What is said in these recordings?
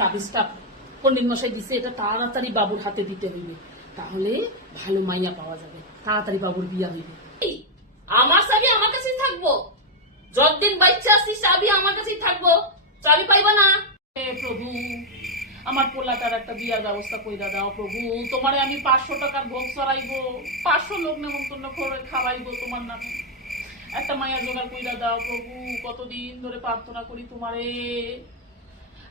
তাবিজটা পণ্ডিত মশাই দিছে, এটা তাড়াতাড়ি বাবুর হাতে দিতে হইবে, তাহলে ভালো মাইয়া পাওয়া যাবে, তাড়াতাড়ি বাবুর বিয়া হইবে। আমার চাবি আমার কাছেই থাকবো, যতদিন বাচ্চা আসছিস চাবি আমার কাছেই থাকবো, চাবি পাইবা না। হে প্রভু, আমার পোলাটার একটা বিয়ার ব্যবস্থা কইরা দাও প্রভু। তোমারে আমি 500 টাকার ভোগ চড়াইবো, 500 লোক নেমন্তন্ন করে খাওয়াইবো তোমার নামে। একটা মায়া জোগাড় কইরা দাও প্রভু, কতদিন ধরে প্রার্থনা করি তোমারে।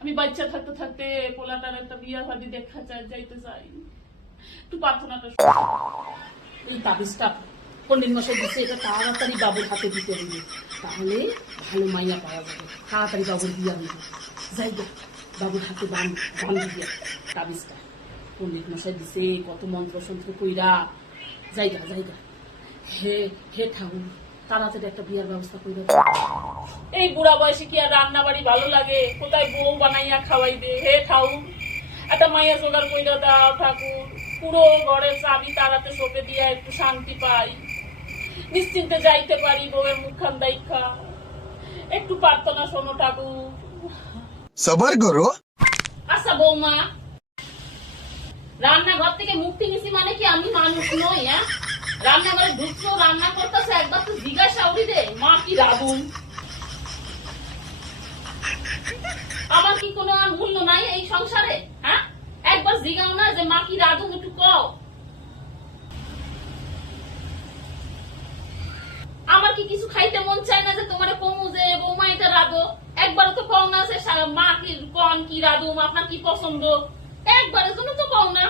আমি বাচ্চা থাকতে থাকতে পোলাটার একটা বিয়া শাদী দেখা যাইতে চাই, একটু প্রার্থনাটা। এই তাবিজটা পণ্ডিত মশাই দিচ্ছে, এটা তাড়াতাড়ি বাবুর হাতে দিতে হইবে, তাহলে ভালো মাইয়া পাওয়া যাবে, তাড়াতাড়ি বাবুর বিয়া হইবে। যাই গো, বাবুর হাতে বান্ধ দিয়া তাবিজটা পণ্ডিত মশাই দিছে, কত মন্ত্র সন্ত্র কইরা। জায়গা জায়গা, হে হে ঠাকুর, তাড়াতাড়ি একটা বিয়ার ব্যবস্থা কইরা। এই বুড়া বয়সে কি আর রান্না বাড়ি ভালো লাগে? কোথায় বউ বানাইয়া খাওয়াইবে? হে ঠাকুর, একটা মাইয়া জোগাড় কইরা দাও ঠাকুর। পুরো ঘরের চাবি তাড়াতে সঁপে দিয়া একটু শান্তি পাই, নিশ্চিন্তে যাইতে পারি বউয়ের মুখখান দেখা। একটু প্রার্থনা শোনো ঠাকুর। সবার করো। আচ্ছা বৌমা, রান্নাঘর থেকে মুক্তি নিছি মানে কি আমি মানুষ নই? হ্যাঁ, রান্নাঘরে ঢুকছো, রান্না করতেছে, একবার তো জিজ্ঞাসা উড়ি দে, মা কি রাঁধুন? আমার কি কোনো আর মূল্য নাই এই সংসারে? হ্যাঁ, একবার জিগাও না যে মা কি রাঁধুন, একটু কও। আমার কি কিছু খাইতে মন চায় না যে তোমারে কমু যে বৌমা এটা রাঁধো? একবারও তো কও না যে মা কি কন কি রাঁধুম, আপনার কি পছন্দ? একবারের জন্য তো কও না।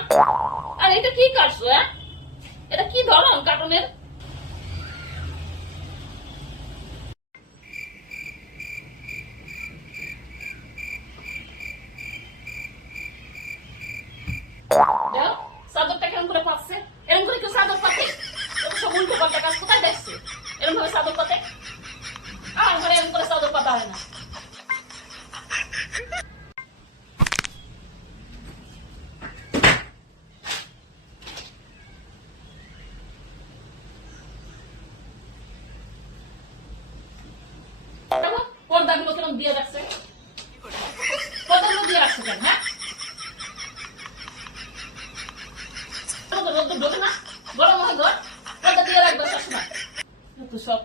আর এটা কি কাটছো? হ্যাঁ, এটা কি ধরন কাটনের? চাদরটা কেমন করে পাচ্ছে? এরকম করে কেউ চাদর পাতে? সব উল্টো পাল্টা কাজ কোথায় দেখছে? এরকম ভাবে চাদর পাতে? আমার ঘরে এরকম করে চাদর পাতা হয় না। পর্দাগুলো কেমন দিয়ে রাখছে? পর্দাগুলো দিয়ে রাখছে কেন? হ্যাঁ, ঢোকে না, গরম হয় ঘর, পর্দা দিয়ে রাখবে সবসময়। সব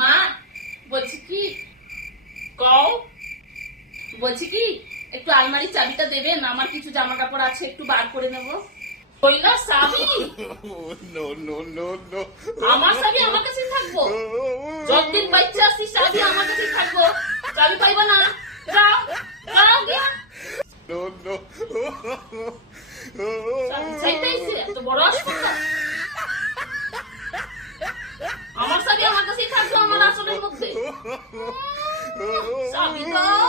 মা বলছি কি, কও, বলছি কি একটু আলমারির চাবিটা দেবেন, আমার কিছু জামা কাপড় আছে, একটু বার করে নেবো। কইলা চাবি? আমার চাবি আমার কাছেই থাকবো, যতদিন বাচ্চা আসছিস চাবি আমার কাছেই থাকবো, চাবি পাইবা না। যাও যাও গিয়া। চাবি চাইতে আইছে, এত বড় আসপত্তা। আমার চাবি আমার কাছেই থাকবো, আমার আসলের মধ্যে চাবি দাও।